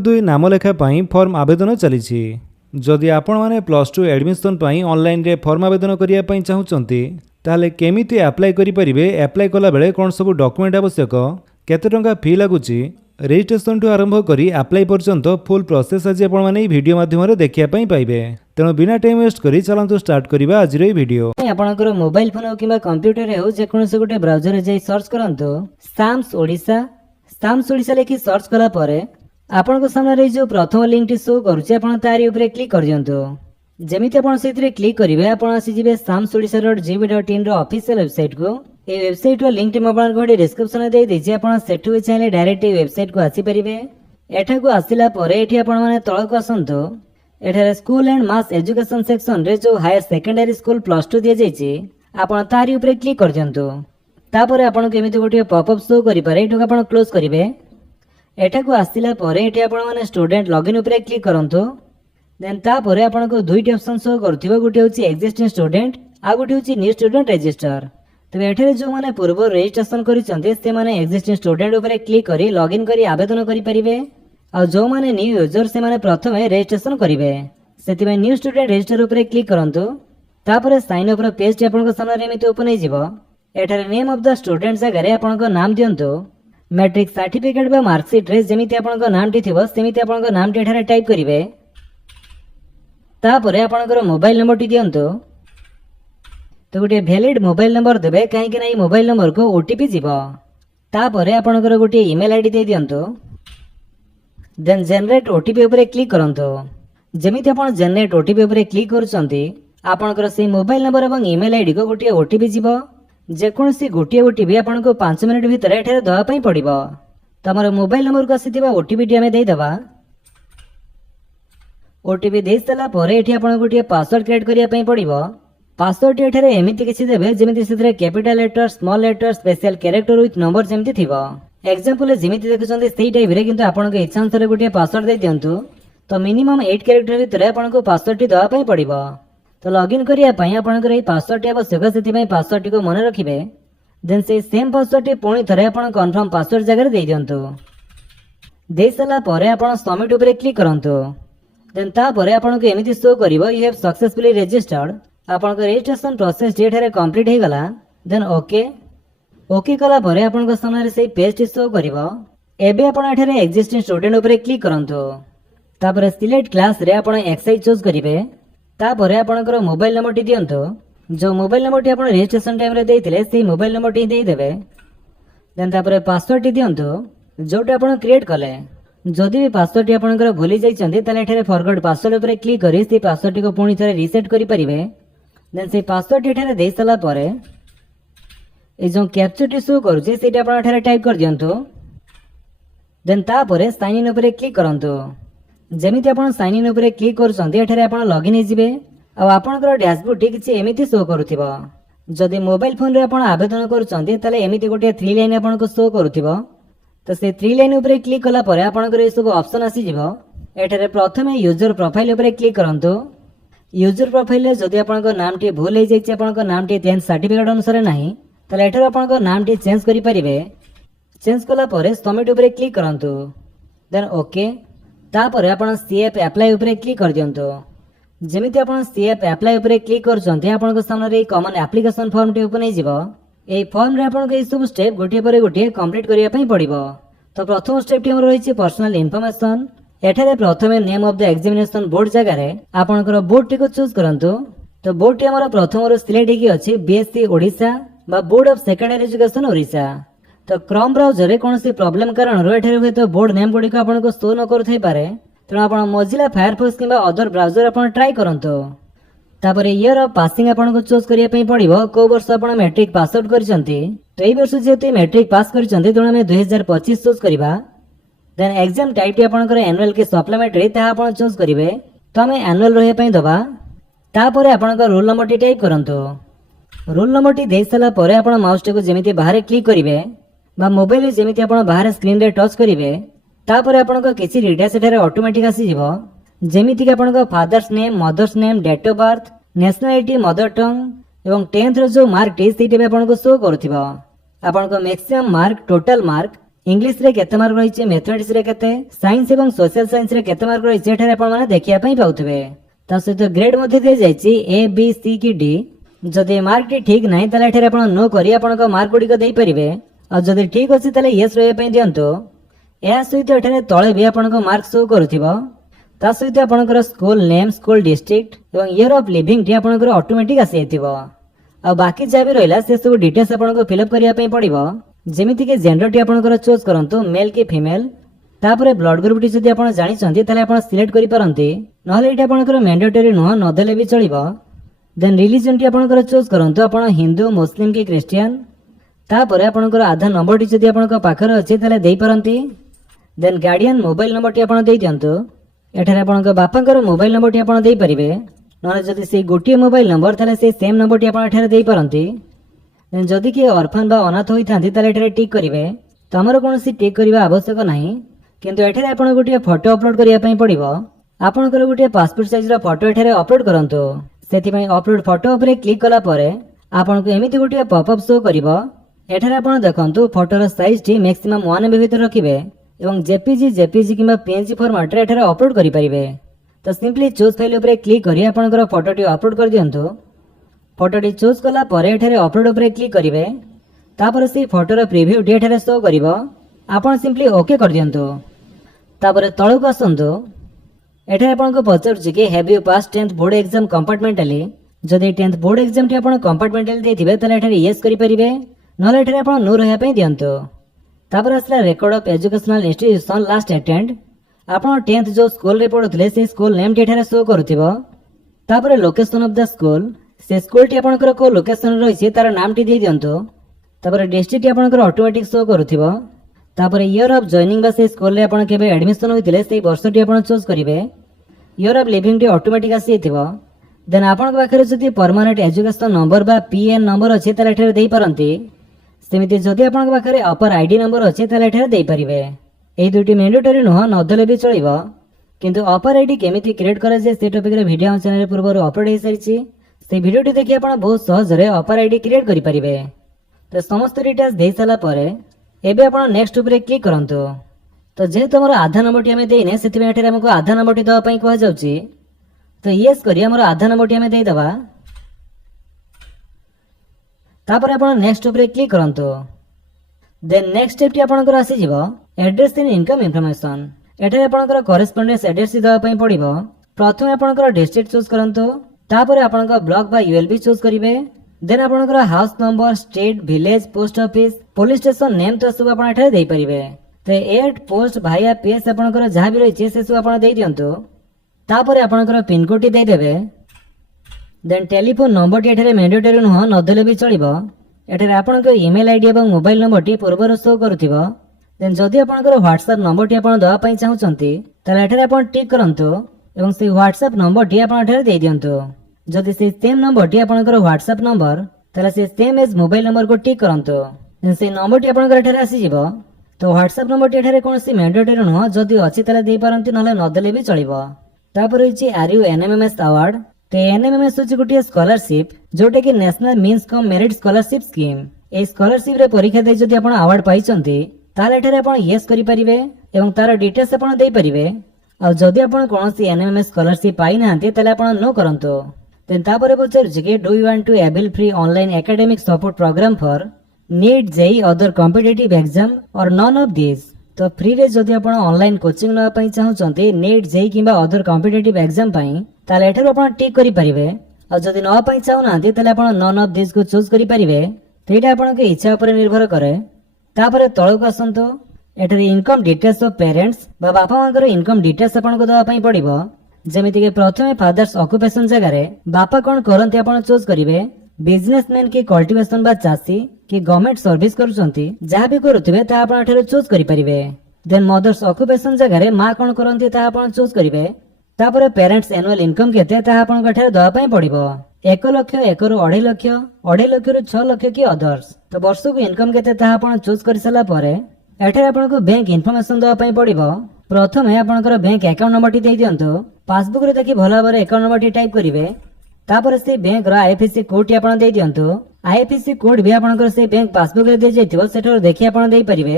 ଦୁଇ ନାମ ଲେଖା ପାଇଁ ଫର୍ମ ଆବେଦନ ଚାଲିଛି। ଯଦି ଆପଣମାନେ +2 ଆଡମିସନ୍ ପାଇଁ ଅନଲାଇନରେ ଫର୍ମ ଆବେଦନ କରିବା ପାଇଁ ଚାହୁଁଛନ୍ତି ତାହେଲେ କେମିତି ଆପ୍ଲାଏ କରିପାରିବେ, ଆପ୍ଲାଏ କଲାବେଳେ କ'ଣ ସବୁ ଡକୁମେଣ୍ଟ ଆବଶ୍ୟକ, କେତେ ଟଙ୍କା ଫି ଲାଗୁଛି, ରେଜିଷ୍ଟ୍ରେସନଠୁ ଆରମ୍ଭ କରି ଆପ୍ଲାଏ ପର୍ଯ୍ୟନ୍ତ ଫୁଲ୍ ପ୍ରୋସେସ୍ ଆଜି ଆପଣମାନେ ଏହି ଭିଡ଼ିଓ ମାଧ୍ୟମରେ ଦେଖିବା ପାଇଁ ପାଇବେ। ତେଣୁ ବିନା ଟାଇମ୍ ୱେଷ୍ଟ କରି ଚାଲନ୍ତୁ ଷ୍ଟାର୍ଟ କରିବା ଆଜିର ଏହି ଭିଡ଼ିଓ। ଆପଣଙ୍କର ମୋବାଇଲ ଫୋନ ହେଉ କିମ୍ବା କମ୍ପ୍ୟୁଟରରେ ହେଉ ଯେକୌଣସି ଗୋଟେ ବ୍ରାଉଜରରେ ଯାଇ ସର୍ଚ୍ଚ କରନ୍ତୁ ସାମ୍ସ ଓଡ଼ିଶା ଲେଖି ସର୍ଚ୍ଚ କଲା ପରେ ଆପଣଙ୍କ ସାମ୍ନାରେ ଯେଉଁ ପ୍ରଥମ ଲିଙ୍କଟି ଶୋ କରୁଛି ଆପଣ ତାରି ଉପରେ କ୍ଲିକ୍ କରିଦିଅନ୍ତୁ। ଯେମିତି ଆପଣ ସେଥିରେ କ୍ଲିକ୍ କରିବେ ଆପଣ ଆସିଯିବେ samsodisha.gov.in ର ଅଫିସିଆଲ ୱେବସାଇଟକୁ। এই ୱେବସାଇଟର ଲିଙ୍କଟି ମୁଁ ଆପଣଙ୍କୁ ଏଠି ଡିସ୍କ୍ରିପ୍ସନରେ ଦେଇଦେଇଛି, ଆପଣ ସେଠୁ ବି ଚାହିଁଲେ ଡାଇରେକ୍ଟ এই ୱେବସାଇଟକୁ ଆସିପାରିବେ। ଏଠାକୁ ଆସିଲା ପରେ ଏଠି ଆପଣମାନେ ତଳକୁ ଆସନ୍ତୁ। ଏଠାରେ ସ୍କୁଲ ଆଣ୍ଡ ମାସ୍ ଏଜୁକେସନ ସେକ୍ସନରେ ଯେଉଁ ହାୟର ସେକେଣ୍ଡାରୀ ସ୍କୁଲ +2 ଦିଆଯାଇଛି ଆପଣ ତାରି ଉପରେ କ୍ଲିକ୍ କରିଦିଅନ୍ତୁ। ତାପରେ ଆପଣଙ୍କୁ ଏମିତି ଗୋଟିଏ ପପଅପ୍ ଶୋ କରିପାରେ, ଏଠାକୁ ଆପଣ କ୍ଲୋଜ୍ କରିବେ। ଏଠାକୁ ଆସିଲା ପରେ ଏଠି ଆପଣମାନେ ଷ୍ଟୁଡେଣ୍ଟ ଲଗ୍ଇନ୍ ଉପରେ କ୍ଲିକ୍ କରନ୍ତୁ। ଦେନ୍ ତାପରେ ଆପଣଙ୍କୁ ଦୁଇଟି ଅପସନ୍ ଶୋ କରୁଥିବ, ଗୋଟିଏ ହେଉଛି ଏକ୍ଜିଷ୍ଟିଂ ଷ୍ଟୁଡେଣ୍ଟ ଆଉ ଗୋଟିଏ ହେଉଛି ନ୍ୟୁ ଷ୍ଟୁଡେଣ୍ଟ ରେଜିଷ୍ଟର। ତେବେ ଏଠାରେ ଯେଉଁମାନେ ପୂର୍ବରୁ ରେଜିଷ୍ଟ୍ରେସନ କରିଛନ୍ତି ସେମାନେ ଏକ୍ଜିଷ୍ଟିଂ ଷ୍ଟୁଡେଣ୍ଟ ଉପରେ କ୍ଲିକ୍ କରି ଲଗ୍ଇନ୍ କରି ଆବେଦନ କରିପାରିବେ, ଆଉ ଯେଉଁମାନେ ନ୍ୟୁ ୟୁଜର ସେମାନେ ପ୍ରଥମେ ରେଜିଷ୍ଟ୍ରେସନ କରିବେ। ସେଥିପାଇଁ ନ୍ୟୁ ଷ୍ଟୁଡେଣ୍ଟ ରେଜିଷ୍ଟର ଉପରେ କ୍ଲିକ୍ କରନ୍ତୁ। ତାପରେ ସାଇନ୍ ଅପ୍ର ପେଜଟି ଆପଣଙ୍କ ସାମ୍ନାରେ ଏମିତି ଓପନ୍ ହେଇଯିବ। ଏଠାରେ ନେମ୍ ଅଫ୍ ଦ ଷ୍ଟୁଡେଣ୍ଟ ଜାଗାରେ ଆପଣଙ୍କ ନାମ ଦିଅନ୍ତୁ। मैट्रिक सर्टिफिकेट बा मार्कशीट रे जेमिति आपनका नामटी थिबो सेमिति आपनका नामटी एठारे टाइप करिवे। तापरे आपनकर मोबाइल नंबरटी दियंतु। तो गोटे वैलिड मोबाइल नंबर देबे काहे कि नै मोबाइल नंबर को ओटीपी जीवो। तापरे आपनकर गोटे ईमेल आईडी दे दियंतु। देन जनरेट ओटीपी उपरे क्लिक करंतु। जेमिति आपन जनरेट ओटीपी उपरे क्लिक करछंती आपनकर से मोबाइल नंबर एवं ईमेल आईडी को गोटे ओटीपी जीवो। जेकोसी गोटे ओटीपी आपको 5 मिनिट भितर एठारे दवाई पड़ो। तो आम मोबाइल नंबर को आसी ओटीपी टी आम देदेबा। ओटीपी दे सारा गोटे पासवर्ड क्रिएट करने पड़ो। पासवर्ड एठारे एमती किसी देवे जमी से capital letter small letter special character with number जमी थी। एग्जांपल जमी देखुं से टाइप कि आपको इच्छा अनुसार गोटे पासवर्ड दे दिंतु। तो मिनिमम 8 कैरेक्टर भितर आपको पासवर्ड टी दवाई पड़ो। तो लॉगिन करने आपंकर पासवर्ड आवश्यक से पासवर्ड को मन रखिए। देन से सेम पासवर्ड पुणी थे आप कन्फर्म पासवर्ड जगह दे दिंतु। दे सारापर आप सबमिट उपर क्लिक करूँ। देन तापर आपको एमती शो कर यू हैव सक्सेसफुली रजिस्टर्ड। आपन रजिस्ट्रेशन प्रोसेस एठारे कंप्लीट हो गला। देन ओके कलापर आपन सामने से पेज टी शो कर। एबे आपन एठारे एक्जिस्टिंग स्टूडेंट उपर क्लिक करंतु। तापर सिलेक्ट क्लास रे आपन एक्सरसाइज चूज करिवे। तापर आपनकर मोबाइल नंबर टी दियंतु। जो मोबाइल नंबर टी आपन रजिस्ट्रेशन टाइम रे देइथिले सेही मोबाइल नंबर टी देइ देबे। देन तापर पासवर्ड टी दियंतु जोटा आपन क्रिएट कले। जदि भी पासवर्ड टी आपनकर भूली जाइछन्ती ताले एठारे फॉरगॉट पासवर्ड उपर क्लिक करी से पासवर्ड टी को पुणी थरे रीसेट करि परिबे। देन से पासवर्ड टी एठारे देइ साला परे ए जो कैप्चर टी शो करूचे सेटा आपन एठारे टाइप कर दियंतु। देन तापर साइन इन उपर क्लिक करंतु। जमीती आप साइन इन उपर क्लिक कर लॉगिन होइजिबे। आ आपनकर डैशबोर्ड टी किछि एमिति शो करूथिबो। जदि मोबाइल फोन रे आपण आवेदन करूचंती ताले एमिति गोटे 3 लाइन आपनको शो करूथिबो। तो से 3 लाइन उपर क्लिक कला परे आपनकर ए सब ऑप्शन आसी जिवो। एठारे प्रथमे यूजर प्रोफाइल उपर क्लिक करंतु। यूजर प्रोफाइल रे जदि आपनकर नाम टी भूल हे जाइछि आपनकर नाम टी 10 सर्टिफिकेट अनुसार नाही ताले एठारे आपनकर नाम टी चेंज करि परिबे। चेंज कला परे सबमिट उपर क्लिक करंतु। Then okay. तापर आपण सीएफ अप्लाई उपरे क्लिक कर दियंतु। जेमिति आपण सीएफ अप्लाई उपरे क्लिक करछन्ती आपनको सामने एक कॉमन एप्लिकेशन फॉर्म टी ओपन होइजिबो। ए फॉर्म रे आपनको ए सब स्टेप गोटे पर गोटे कंप्लीट करिया पई पड़िबो। तो प्रथम स्टेप टी हमर रहिछि पर्सनल इन्फॉर्मेशन। एठारे प्रथमे name of the examination board जगह रे आपनकर बोर्ड टी को चूज करंतु। तो बोर्ड टी हमर प्रथम रो सिलेक्ट हेकि अछि बीएससी ओडिशा बा board of secondary education Odisha. तो क्रोम ब्राउजर रे कोनोसी प्रॉब्लम कारण एठारे हुए तो बोर्ड नेम गुडी को आपनको शो न करथै पारे। तेणु आपण मोजिला फायरफॉक्स किंबा अदर ब्राउजर आपण ट्राई करंतो। तापर ईयर ऑफ पासिंग आपनको चूज करिया पई पड़िबो। को वर्ष आपण मैट्रिक पास आउट करचंती तो एई वर्ष जेते मैट्रिक पास करचंती तेणु हम 2025 चूज करिबा। देन एग्जाम टाइप टी आपनकर एनुअल के सप्लीमेंटरी ता आपण चूज करिवे। तो हम एनुअल रहिया पई दबा। तापर आपनकर रोल नंबर टी टाइप करंतो। रोल नंबर टी देइ साला परे आपण माउस टी को जेमिति बाहर क्लिक करिवे बा मोबाइल जेमिति आपण बाहर स्क्रीन रे टच करिवे। तापर आपनको किछि डिटेल्स एठारे ऑटोमेटिक आसी जिवो। जेमिति कि आपनको father's name mother's name date of birth nationality mother tongue एवं 10th रो जो मार्क टी सेटे आपनको शो करथिबो। आपनको मैक्सिमम मार्क टोटल मार्क ଇଂଲିଶରେ କେତେ ମାର୍କ ରହିଛି, ମ୍ୟାଥମେଟିକ୍ସରେ କେତେ, ସାଇନ୍ସ ଏବଂ ସୋସିଆଲ ସାଇନ୍ସରେ କେତେ ମାର୍କ ରହିଛି ଏଠାରେ ଆପଣମାନେ ଦେଖିବା ପାଇଁ ପାଉଥିବେ। ତା ସହିତ ଗ୍ରେଡ୍ ମଧ୍ୟ ଦିଆଯାଇଛି A, B, C କି D। ଯଦି ମାର୍କଟି ଠିକ୍ ନାହିଁ ତାହେଲେ ଏଠାରେ ଆପଣ नो କରି ଆପଣଙ୍କ ମାର୍କ ଗୁଡ଼ିକ ଦେଇପାରିବେ, ଆଉ ଯଦି ଠିକ୍ ଅଛି ତାହେଲେ ୟେସ୍ ରହିବା ପାଇଁ ଦିଅନ୍ତୁ। ଏହା ସହିତ ଏଠାରେ ତଳେ ବି ଆପଣଙ୍କ ମାର୍କ ଶୋ କରୁଥିବ। ତା ସହିତ ଆପଣଙ୍କର ସ୍କୁଲ ନେମ୍, ସ୍କୁଲ ଡିଷ୍ଟ୍ରିକ୍ଟ ଏବଂ ଇୟର ଅଫ୍ ଲିଭିଂଟି ଆପଣଙ୍କର ଅଟୋମେଟିକ୍ ଆସିଯାଇଥିବ। ଆଉ ବାକି ଯାହା ବି ରହିଲା ସେ ସବୁ ଡିଟେଲ୍ସ ଆପଣଙ୍କୁ ଫିଲ୍ଅପ୍ କରିବା ପାଇଁ ପଡ଼ିବ। ଯେମିତିକି ଜେଣ୍ଡରଟି ଆପଣଙ୍କର ଚୁଜ୍ କରନ୍ତୁ, ମେଲ୍ କି ଫିମେଲ୍। ତାପରେ ବ୍ଲଡ୍ ଗ୍ରୁପଟି ଯଦି ଆପଣ ଜାଣିଛନ୍ତି ତାହେଲେ ଆପଣ ସିଲେକ୍ଟ କରିପାରନ୍ତି, ନହେଲେ ଏଇଟା ଆପଣଙ୍କର ମ୍ୟାଣ୍ଡେଟୋରୀ ନୁହଁ, ନଦେଲେ ବି ଚଳିବ। ଦେନ୍ ରିଲିଜନଟି ଆପଣଙ୍କର ଚୁଜ୍ କରନ୍ତୁ, ଆପଣ ହିନ୍ଦୁ, ମୁସଲିମ କି ଖ୍ରୀଷ୍ଟିଆନ। ତାପରେ ଆପଣଙ୍କର ଆଧାର ନମ୍ବରଟି ଯଦି ଆପଣଙ୍କ ପାଖରେ ଅଛି ତାହେଲେ ଦେଇପାରନ୍ତି। ଦେନ୍ ଗାର୍ଡିଆନ ମୋବାଇଲ ନମ୍ବରଟି ଆପଣ ଦେଇଦିଅନ୍ତୁ। ଏଠାରେ ଆପଣଙ୍କ ବାପାଙ୍କର ମୋବାଇଲ ନମ୍ବରଟି ଆପଣ ଦେଇପାରିବେ, ନହେଲେ ଯଦି ସେଇ ଗୋଟିଏ ମୋବାଇଲ ନମ୍ବର ତାହେଲେ ସେଇ ସେମ୍ ନମ୍ବରଟି ଆପଣ ଏଠାରେ ଦେଇପାରନ୍ତି। ଯଦି କିଏ ଅର୍ଫାନ୍ ବା ଅନାଥ ହୋଇଥାନ୍ତି ତାହେଲେ ଏଠାରେ ଟିକ୍ କରିବେ। ତ ଆମର କୌଣସି ଟିକ୍ କରିବା ଆବଶ୍ୟକ ନାହିଁ, କିନ୍ତୁ ଏଠାରେ ଆପଣ ଗୋଟିଏ ଫଟୋ ଅପଲୋଡ୍ କରିବା ପାଇଁ ପଡ଼ିବ। ଆପଣଙ୍କର ଗୋଟିଏ ପାସପୋର୍ଟ ସାଇଜର ଫଟୋ ଏଠାରେ ଅପଲୋଡ୍ କରନ୍ତୁ। ସେଥିପାଇଁ ଅପଲୋଡ୍ ଫଟୋ ଉପରେ କ୍ଲିକ୍ କଲା ପରେ ଆପଣଙ୍କୁ ଏମିତି ଗୋଟିଏ ପପଅପ୍ ଶୋ କରିବ। ଏଠାରେ ଆପଣ ଦେଖନ୍ତୁ ଫଟୋର ସାଇଜଟି ମ୍ୟାକ୍ସିମମ୍ 1 MB ଭିତରେ ରଖିବେ ଏବଂ ଜେପିଜି କିମ୍ବା ପିଏନଜି ଫର୍ମାଟରେ ଏଠାରେ ଅପଲୋଡ୍ କରିପାରିବେ। ତ ସିମ୍ପଲି ଚୁଜ୍ ଫାଇଲ୍ ଉପରେ କ୍ଲିକ୍ କରି ଆପଣଙ୍କର ଫଟୋଟି ଅପଲୋଡ୍ କରିଦିଅନ୍ତୁ। ଫଟୋଟି ଚୁଜ୍ କଲା ପରେ ଏଠାରେ ଅପଲୋଡ୍ ଉପରେ କ୍ଲିକ୍ କରିବେ। ତାପରେ ସେଇ ଫଟୋର ପ୍ରିଭ୍ୟୁଟି ଏଠାରେ ଶୋ କରିବ। ଆପଣ ସିମ୍ପଲି ଓକେ କରିଦିଅନ୍ତୁ। ତାପରେ ତଳକୁ ଆସନ୍ତୁ। ଏଠାରେ ଆପଣଙ୍କୁ ପଚାରୁଛି କି have you pass 10th board exam compartmentally. ଯଦି 10th ବୋର୍ଡ ଏକ୍ଜାମଟି ଆପଣ କମ୍ପାର୍ଟମେଣ୍ଟାଲି ଦେଇଥିବେ ତାହେଲେ ଏଠାରେ ୟେସ୍ କରିପାରିବେ, ନହେଲେ ଏଠାରେ ଆପଣ नो ରହିବା ପାଇଁ ଦିଅନ୍ତୁ। ତାପରେ ଆସିଲା record of educational institution last attend. ଆପଣ 10th ଯୋଉ ସ୍କୁଲରେ ପଢୁଥିଲେ ସେଇ ସ୍କୁଲ ନେମ୍ଟି ଏଠାରେ ଶୋ କରୁଥିବ। ତାପରେ ଲୋକେସନ ଅଫ୍ ଦ ସ୍କୁଲ, ସେ ସ୍କୁଲଟି ଆପଣଙ୍କର କୋଉ ଲୋକେସନରେ ରହିଛି ତାର ନାମଟି ଦେଇ ଦିଅନ୍ତୁ। ତାପରେ ଡିଷ୍ଟ୍ରିକ୍ଟ ଆପଣଙ୍କର ଅଟୋମେଟିକ୍ ଶୋ କରୁଥିବ। ତାପରେ ଇୟର ଅଫ୍ ଜଏନିଂ ବା ସେଇ ସ୍କୁଲରେ ଆପଣ କେବେ ଆଡମିସନ ହୋଇଥିଲେ ସେଇ ବର୍ଷଟି ଆପଣ ଚୁଜ୍ କରିବେ। ଇୟର ଅଫ୍ ଲିଭିଂଟି ଅଟୋମେଟିକ୍ ଆସିଯାଇଥିବ। ଦେନ୍ ଆପଣଙ୍କ ପାଖରେ ଯଦି ପରମାନେଣ୍ଟ ଏଜୁକେସନ ନମ୍ବର ବା PN ନମ୍ବର ଅଛି ତାହେଲେ ଏଠାରେ ଦେଇପାରନ୍ତି। ସେମିତି ଯଦି ଆପଣଙ୍କ ପାଖରେ ଅପର ID ନମ୍ବର ଅଛି ତାହେଲେ ଏଠାରେ ଦେଇପାରିବେ। ଏହି ଦୁଇଟି ମ୍ୟାଣ୍ଡେଟୋରୀ ନୁହଁ, ନଦେଲେ ବି ଚଳିବ। କିନ୍ତୁ ଅପର ID କେମିତି କ୍ରିଏଟ୍ କରାଯାଏ ସେ ଟପିକରେ ଭିଡ଼ିଓ ଆମ ଚ୍ୟାନେଲ ପୂର୍ବରୁ ଅପଲୋଡ୍ ହୋଇସାରିଛି। সেই ভিডিওটি দেখি আপনারা ବହୁତ ସହଜରେ ଅପର ଆଇଡି କ୍ରିଏଟ୍ କରିପାରିବେ। ତ ସମସ୍ତ ଡିଟେଲ୍ସ ଦେଇ ସାରିଲା ପରେ ଏବେ ଆପଣ ନେକ୍ସଟ ଉପରେ କ୍ଲିକ୍ କରନ୍ତୁ। ତ ଯେହେତୁ ଆମର ଆଧାର ନମ୍ବରଟି ଆମେ ଦେଇନେ ସେଥିପାଇଁ ଏଠାରେ ଆମକୁ ଆଧାର ନମ୍ବରଟି ଦେବା ପାଇଁ କୁହାଯାଉଛି। ତ ୟେସ୍ କରି ଆମର ଆଧାର ନମ୍ବରଟି ଆମେ ଦେଇଦେବା। ତାପରେ ଆପଣ ନେକ୍ସଟ ଉପରେ କ୍ଲିକ୍ କରନ୍ତୁ। ଦେନ୍ ନେକ୍ସଟ ଷ୍ଟେପଟି ଆପଣଙ୍କର ଆସିଯିବ ଆଡ୍ରେସ ଇନ୍ ଇନକମ୍ ଇନଫର୍ମେସନ। ଏଠାରେ ଆପଣଙ୍କର କରେସ୍ପଣ୍ଡେନ୍ସ ଆଡ୍ରେସ ଦେବା ପାଇଁ ପଡ଼ିବ। ପ୍ରଥମେ ଆପଣଙ୍କର ଡିଷ୍ଟ୍ରିକ୍ଟ ଚୁଜ୍ କରନ୍ତୁ। ତାପରେ ଆପଣଙ୍କ ବ୍ଲକ ବା ULB ଚୁଜ୍ କରିବେ। ଦେନ୍ ଆପଣଙ୍କର house number, state, village, post office, police station name ତ ସବୁ ଆପଣ ଏଠାରେ ଦେଇପାରିବେ। ତ ଏଟ୍, ପୋଷ୍ଟ, ଭାଇଆ, PS ଆପଣଙ୍କର ଯାହା ବି ରହିଛି ସେ ସବୁ ଆପଣ ଦେଇଦିଅନ୍ତୁ। ତାପରେ ଆପଣଙ୍କର ପିନକୋଡଟି ଦେଇଦେବେ। ଦେନ୍ ଟେଲିଫୋନ ନମ୍ବରଟି ଏଠାରେ ମ୍ୟାଣ୍ଡେଟୋରୀ ନୁହଁ, ନଦେଲେ ବି ଚଳିବ। ଏଠାରେ ଆପଣଙ୍କ ଇମେଲ ID ଏବଂ ମୋବାଇଲ ନମ୍ବରଟି ପୂର୍ବରୁ ଶୋ କରୁଥିବ। ଦେନ୍ ଯଦି ଆପଣଙ୍କର ହ୍ୱାଟ୍ସଆପ୍ ନମ୍ବରଟି ଆପଣ ଦେବା ପାଇଁ ଚାହୁଁଛନ୍ତି ତାହେଲେ ଏଠାରେ ଆପଣ ଟିକ୍ କରନ୍ତୁ ଏବଂ ସେଇ ହ୍ୱାଟ୍ସଆପ୍ ନମ୍ବରଟି ଆପଣ ଏଠାରେ ଦେଇଦିଅନ୍ତୁ। ଯଦି ସେଇ ସେମ୍ ନମ୍ବରଟି ଆପଣଙ୍କର ହ୍ୱାଟ୍ସଆପ୍ ନମ୍ବର ତାହେଲେ ସେ ସେମ୍ ଏଜ୍ ମୋବାଇଲ ନମ୍ବରକୁ ଟିକ୍ କରନ୍ତୁ। ସେଇ ନମ୍ବରଟି ଆପଣଙ୍କର ଏଠାରେ ଆସିଯିବ। ତ ହ୍ୱାଟ୍ସଆପ୍ ନମ୍ବରଟି ଏଠାରେ କୌଣସି ମ୍ୟାଣ୍ଡେଟୋରୀ ନୁହଁ, ଯଦି ଅଛି ତାହେଲେ ଦେଇପାରନ୍ତି, ନହେଲେ ନଦେଲେ ବି ଚଳିବ। ତାପରେ ହେଉଛି RU NMMS ଆୱାର୍ଡ। ତ NMMS ହେଉଛି ଗୋଟିଏ ସ୍କଲାରସିପ୍ ଯୋଉଟା କି ନ୍ୟାସନାଲ ମିନ୍ସ କମ୍ ମେରିଟ୍ ସ୍କଲାରସିପ୍ ସ୍କିମ୍। ଏହି ସ୍କଲାରସିପରେ ପରୀକ୍ଷା ଦେଇ ଯଦି ଆପଣ ଆୱାର୍ଡ ପାଇଛନ୍ତି ତାହେଲେ ଏଠାରେ ଆପଣ ୟେସ୍ କରିପାରିବେ ଏବଂ ତାର ଡିଟେଲ୍ସ ଆପଣ ଦେଇପାରିବେ। ଆଉ ଯଦି ଆପଣ କୌଣସି NMMS ସ୍କଲାରସିପ୍ ପାଇନାହାନ୍ତି ତାହେଲେ ଆପଣ नो କରନ୍ତୁ। ଦେନ୍ ତାପରେ ପଚାରୁଛି କି do you want to avail free online academic support program for NEET, JEE other competitive exam or none of this. ତ ଫ୍ରିରେ ଯଦି ଆପଣ ଅନଲାଇନ୍ କୋଚିଂ ନେବା ପାଇଁ ଚାହୁଁଛନ୍ତି NEET, JEE କିମ୍ବା ଅଦର କମ୍ପିଟେଟିଭ୍ ଏକ୍ଜାମ ପାଇଁ ତାହେଲେ ଏଠାରୁ ଆପଣ ଟିକ୍ କରିପାରିବେ। ଆଉ ଯଦି ନେବା ପାଇଁ ଚାହୁଁନାହାନ୍ତି ତାହେଲେ ଆପଣ ନନ୍ ଅଫ୍ ଦିସ୍ କୁ ଚୁଜ୍ କରିପାରିବେ। ତ ଏଇଟା ଆପଣଙ୍କ ଇଚ୍ଛା ଉପରେ ନିର୍ଭର କରେ। ତାପରେ ତଳକୁ ଆସନ୍ତୁ। ଏଠାରେ ଇନକମ୍ ଡିଟେଲ୍ସ ଅଫ୍ ପ୍ୟାରେଣ୍ଟସ୍ ବା ବାପା ମାଙ୍କର ଇନକମ୍ ଡିଟେଲ୍ସ ଆପଣଙ୍କୁ ଦେବା ପାଇଁ ପଡ଼ିବ। ଯେମିତିକି ପ୍ରଥମେ ଫାଦର୍ସ ଅକୁପେସନ ଜାଗାରେ ବାପା କ'ଣ କରନ୍ତି ଆପଣ ଚୁଜ୍ କରିବେ। ବିଜନେସମ୍ୟାନ୍ କି କଲ୍ଟିଭେସନ ବା ଚାଷୀ କି ଗଭର୍ଣ୍ଣମେଣ୍ଟ ସର୍ଭିସ କରୁଛନ୍ତି, ଯାହା ବି କରୁଥିବେ ତାହା ଆପଣ ଏଠାରେ ଚୁଜ୍ କରିପାରିବେ। ଦେନ୍ ମଦର୍ସ ଅକୁପେସନ ଜାଗାରେ ମା କ'ଣ କରନ୍ତି ତାହା ଆପଣ ଚୁଜ୍ କରିବେ। ତାପରେ ପ୍ୟାରେଣ୍ଟସ୍ ଆନୁଆଲ ଇନକମ୍ କେତେ ତାହା ଆପଣଙ୍କୁ ଏଠାରେ ଦେବା ପାଇଁ ପଡ଼ିବ। 1 ଲକ୍ଷ, 1 ରୁ 2.5 ଲକ୍ଷ, 2.5 ଲକ୍ଷରୁ 6 ଲକ୍ଷ କି ଅଦର୍ସ। ତ ବର୍ଷକୁ ଇନକମ୍ କେତେ ତାହା ଆପଣ ଚୁଜ୍ କରିସାରିଲା ପରେ ଏଠାରେ ଆପଣଙ୍କୁ ବ୍ୟାଙ୍କ ଇନଫର୍ମେସନ ଦେବା ପାଇଁ ପଡ଼ିବ। ପ୍ରଥମେ ଆପଣଙ୍କର ବ୍ୟାଙ୍କ ଆକାଉଣ୍ଟ ନମ୍ବରଟି ଦେଇ ଦିଅନ୍ତୁ। ପାସବୁକରେ ଦେଖି ଭଲ ଭାବରେ ଆକାଉଣ୍ଟ ନମ୍ବରଟି ଟାଇପ୍ କରିବେ। ତାପରେ ସେଇ ବ୍ୟାଙ୍କର IFSC କୋଡଟି ଆପଣ ଦେଇ ଦିଅନ୍ତୁ। IFSC କୋଡ୍ ବି ଆପଣଙ୍କର ସେଇ ବ୍ୟାଙ୍କ ପାସବୁକରେ ଦିଆଯାଇଥିବ, ସେଠାରୁ ଦେଖି ଆପଣ ଦେଇପାରିବେ।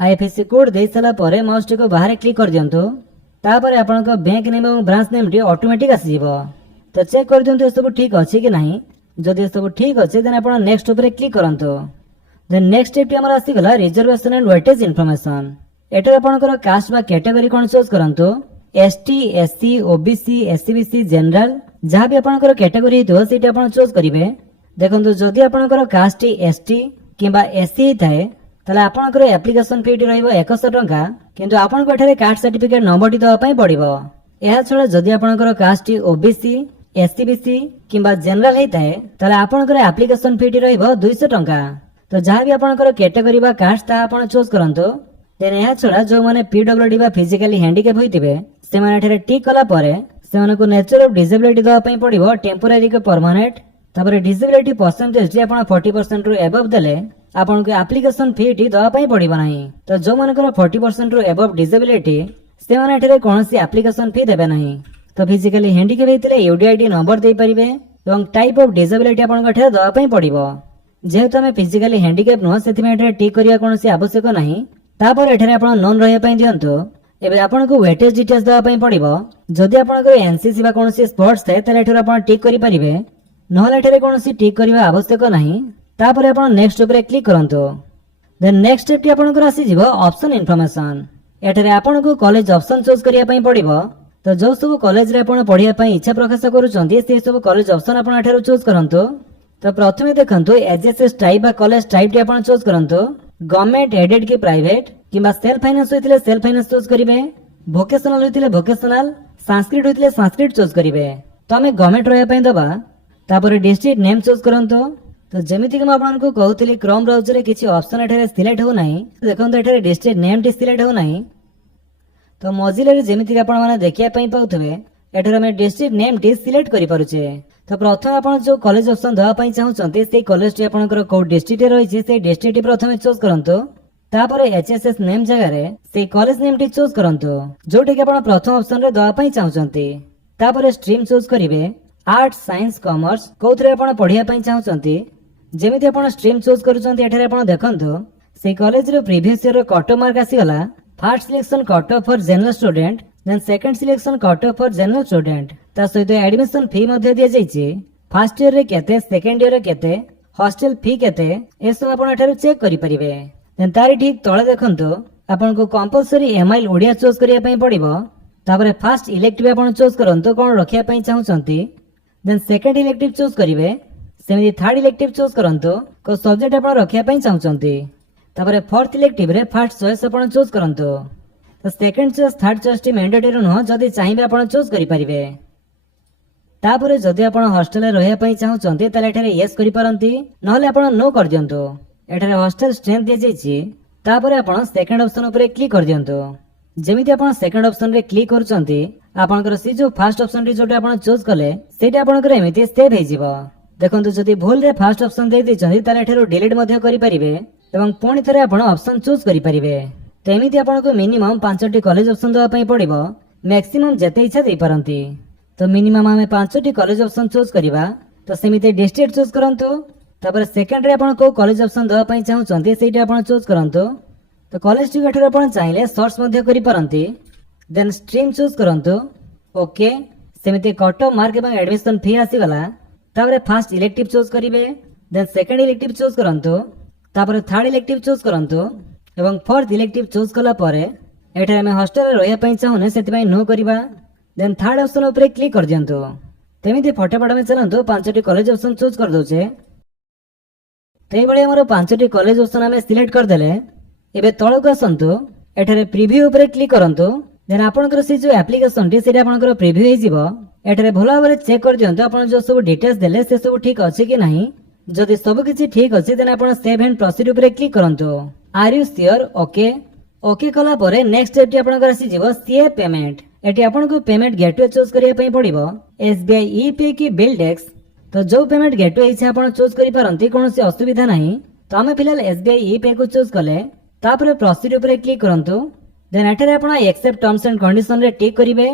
आईएफएससी कोड दे सारा परे माउस टी को बाहर क्लिक कर दियंतु तापर आपनक बैंक नेम एवं ब्रांच नेम टी ऑटोमेटिक आसीजिवो। तो चेक कर दियंतु सब ठीक अछि कि नाही। जदि सब ठीक अछि देन आपण नेक्स्ट ऊपर क्लिक करंतु। देन नेक्स्ट स्टेप टी हमर आसी गला रिजर्वेशन एंड वेटेज इन्फॉर्मेशन। एटा आपनकर कास्ट बा कैटेगरी कोन चूज करंतु। ST SC OBC SCBC general जहाँ भी आपनकर कैटेगरी हेतु सेटा आपण चूज करिवे। देखंतु जदि आपनकर कास्ट टी एसटी किबा एससी हिताए ताले आपनकर एप्लिकेशन फी टी रहइबो 100 टंका किंतु आपनको एठारे कास्ट सर्टिफिकेट नंबर टी दवा पई पड़िबो। एहा छडा जदि आपनकर कास्ट टी ओबीसी एससीबीसी किबा जनरल हेताए ताले आपनकर एप्लिकेशन फी टी रहइबो 200 टंका। तो जहाँ भी आपनकर कैटेगरी बा कास्ट ता आपण चूज करंतु। देन एहा छडा जो माने पीडब्ल्यूडी बा फिजिकली हैंडिकैप होइतिबे से माने एठारे टिक कला परे सेमानकु नेचर ऑफ डिसेबिलिटी दवा पई पड़िबो टेम्पोरारी को परमानेंट। तापर डिसेबिलिटी परसेंटेज जे आपण 40% रु एबव देले आपनको एप्लिकेशन फी टी दवा पई पड़िबो नाही। तो जो मानकर 40% रु एबव डिसेबिलिटी से माने एठारे कोनोसी एप्लिकेशन फी देबे नाही। तो फिजिकली हैंडिकैप हेतिले यूडीआईडी नंबर दे परिबे एवं टाइप ऑफ डिसेबिलिटी आपनको एठारे दवा पई पड़िबो। जेहेतु आमे फिजिकली हैंडिकैप नो सेतिमे एठारे टिक करिया कोनोसी आवश्यक नाही। तापर एठारे आपण नॉन रहया पई दियंतु। एबे आपनको वेटेज डिटेल्स दवा पई पड़िबो। जदि आपनको एनसीसी बा कोनोसी स्पोर्ट्स थाए ताले एठारे आपण टिक करि परिबे नहले एठारे कोनोसी टिक करिवा आवश्यक नाही। तापर आपण नेक्स्ट ऊपर क्लिक करंतु। देन नेक्स्ट स्टेप टी आपनकर आसी जिवो ऑप्शन इन्फॉर्मेशन। एठारे आपनको कॉलेज ऑप्शन चूज करिया पई पड़िबो। तो जो सब कॉलेज रे आपण पढिया पई इच्छा प्रकाश करूचंती से सब कॉलेज ऑप्शन आपण एठारे चूज करंतु। तो प्रथमे देखंतु एचएसएस टाइप बा कॉलेज टाइप टी आपण चूज करंतु। गवर्नमेंट एडेड की प्राइवेट किबा सेल्फ फाइनेंस होइतिले सेल्फ फाइनेंस चूज करिवे। वोकेशनल होइतिले वोकेशनल संस्कृत होइतिले संस्कृत चूज करिवे। तो हमें गवर्नमेंट रहया पई दबा। तापर डिस्ट्रिक्ट नेम चूज करंतु। तो जेमिति कि आपको कहूली क्रोम ब्राउजर रे किछि ऑप्शन एठारे सिलेक्ट हो नाही। देखंतु एठारे डिस्ट्रिक्ट नेम टी सिलेक्ट हो नाही। तो मोजिला रे जेमिति कि आपण माने देखिया पई पाउथबे एठारे हम डिस्ट्रिक्ट नेम टी सिलेक्ट करि पारुछे। तो प्रथम आपण जो कॉलेज ऑप्शन दवा पई चाहुचंती से कॉलेज टी आपनकर को डिस्ट्रिक्ट रे रहिछि से डिस्ट्रिक्ट टी प्रथमे चूज करंतु। तापर एचएसएस नेम जगह रे से कॉलेज नेम टी चूज करंतु जोटे कि आपण प्रथम ऑप्शन रे दवा पई चाहुचंती। तापर स्ट्रीम चूज करिवे आर्ट्स साइंस कॉमर्स कोथरे आपण पढिया पई चाहुचंती। जेमिति आपण स्ट्रीम चूज करूचंती एठारे आपण देखंतु से कॉलेज रो प्रीवियस ईयर रो कट ऑफ मार्क आसी गला। First selection cut off for general student then second selection cut off for general student ता सहित एडमिशन फी मध्ये दिया जाइछि। फर्स्ट ईयर रे केते सेकंड ईयर रे केते हॉस्टल फी केते ए सब आपण एठारे चेक करि परिबे। देन तारि ठीक तळे देखंतु आपण को कंपलसरी एमआईएल ओडिया चूज करिया पई पड़िबो। तापर फर्स्ट इलेक्टिव आपण चूज करंतु कोन रखिया पई चाहुचंती। देन सेकंड इलेक्टिव चूज करिवे। सेमिति थर्ड इलेक्टिव चूज करंतु को सब्जेक्ट आपण रखिया पई चाहुचंती। तापर फोर्थ इलेक्टिव रे फर्स्ट चॉइस आपण चूज करंतु। तो second choice third choice T mandatory न जदि चाहिबे आपण चूज करि परिबे। तापर जदि आपण हॉस्टल रे रहया पई चाहुचंती ताले एठारे यस करि परंती नहले आपण नो कर दियंतु। एठारे हॉस्टल स्ट्रेंथ दिया जाइछि। तापर आपण सेकंड ऑप्शन ऊपर क्लिक कर दियंतु। जेमिति आपण सेकंड ऑप्शन रे क्लिक करूचंती आपनकर सी जो फर्स्ट ऑप्शन टी जोटे आपण चूज कले सेटा आपनकर एमिति सेव हे जिवो। देखंतु जदि भूल रे फर्स्ट ऑप्शन दे दिछंती ताले एठारो डिलीट मध्ये करि परिबे एवं पुणी थरे आपण ऑप्शन चूज करि परिबे। तो एमिति आपनको मिनिमम 5टी कॉलेज ऑप्शन दवा पई पड़िबो। मैक्सिमम जते इच्छा दे परंती। तो मिनिमम हमें 5टी कॉलेज ऑप्शन चूज करिबा। तो सेमिति डिस्ट्रिक्ट चूज करंतु। तापर सेकंड रे आपण को कॉलेज ऑप्शन दवा पई चाहुचंती सेटा आपण चूज करंतु। तो कॉलेज टी एठारो आपण चाहिले सर्च मध्ये करि परंती। देन स्ट्रीम चूज करंतु। ओके सेमिति कट ऑफ मार्क एवं एडमिशन फी आसी गला। तापर फर्स्ट इलेक्टिव चूज करिवे। देन सेकंड इलेक्टिव चूज करंतु। तापर थर्ड इलेक्टिव चूज करंतु एवं फोर्थ इलेक्टिव चूज कला परे एठारे हम हॉस्टल रे रहया पई चाहुने सेति पई नो करिबा। देन थर्ड ऑप्शन ऊपर क्लिक कर दियंतु। तेमिति फटाफट में चलंतु 5टी कॉलेज ऑप्शन चूज कर दोचे। तेई बळे हमर 5टी कॉलेज ऑप्शन हमें सिलेक्ट कर देले। एबे तळको आसंतु एठारे प्रीव्यू ऊपर क्लिक करंतु। देन आपनकर से जो एप्लिकेशन टी सेटा आपनकर प्रीव्यू हे जिवो। एठारे भलो भाबरे चेक कर दियंतु आपण जो सब डिटेल्स देले से सब ठीक अछि कि नाही। जदि सब किछि ठीक अछि देन आपण सेव एंड प्रोसीड ऊपर क्लिक करंतु। Are you sure okay okay कला परे नेक्स्ट स्टेप टी आपनकर आसी जिवो सी पेमेंट। एटी आपनको पेमेंट गेटवे चूज करिया पई पड़िबो एसबीआई ईपे की बिल्डेक्स। तो जो पेमेंट गेटवे इच्छा आपण चूज करि परंती कोनोसी असुविधा नाही। तो हम फिलहाल एसबीआई ईपे को चूज कले तापर प्रोसीड ऊपर क्लिक करंतु। देन एठारे आपण एक्सेप्ट टर्म्स एंड कंडीशन रे टिक करिवे।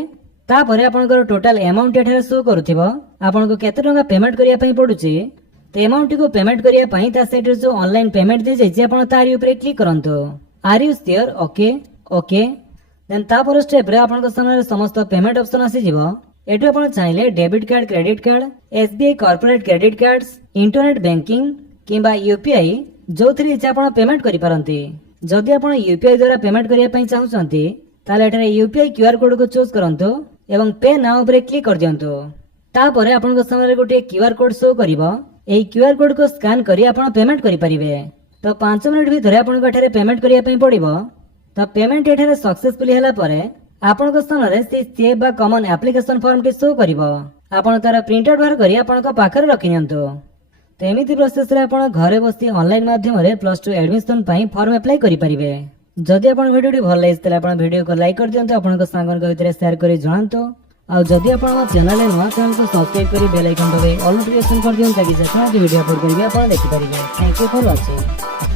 तापर आपनकर टोटल अमाउंट एठारे शो करूथिबो आपनको केते टंका पेमेंट करिया पई पडुची। तो अमाउंट को पेमेंट करिया पई ता सेट जो ऑनलाइन पेमेंट दे जाई आपण तारी ऊपर क्लिक करंतु। Are you sure okay okay then तापर स्टेप रे आपन सामने समस्त पेमेंट ऑप्शन आसी जीवो एटू आपण चाहिले debit card credit card SBI corporate credit cards internet banking किंबा यूपीआई जोथि इच्छा आपण पेमेंट करि पारंती जदि आपण यूपीआई द्वारा पेमेंट करिया पई चाहुचंती ताले एठारे यूपीआई क्यूआर कोड को चूज करंतु एवं पे नाउ ऊपर क्लिक कर दियंतु तापर आपन सामने गोटे क्यूआर कोड शो करिवो एई क्यूआर कोड को स्कैन करी आपण पेमेंट करि परिबे तो 5 मिनिट भितर आपन एठारे पेमेंट करिया पई पड़िबो तो पेमेंट एठारे सक्सेसफुली हला परे आपन सामने से सेव बा कॉमन एप्लिकेशन फॉर्म टी शो करिवो आपण तार प्रिंट आउट बाहर करी आपण पाखरे रखि नियंतु तो एमिति प्रोसेस रे आपण घरे बसी ऑनलाइन माध्यम रे +2 एडमिशन पई फॉर्म अप्लाई करि परिबे जदि आपण वीडियो टी भल लागिस तले आपण वीडियो को लाइक कर दियंतु आपण सांगन को भितर शेयर करी जणांतु आ जदि आपण हमर चैनल रे नवा चैनल को सब्सक्राइब करी बेल आइकन दबाई ऑल नोटिफिकेशन कर दियंतु ताकि जखन वीडियो अपलोड करिवे आपण देखि परिबे थैंक यू फॉर वाचिंग।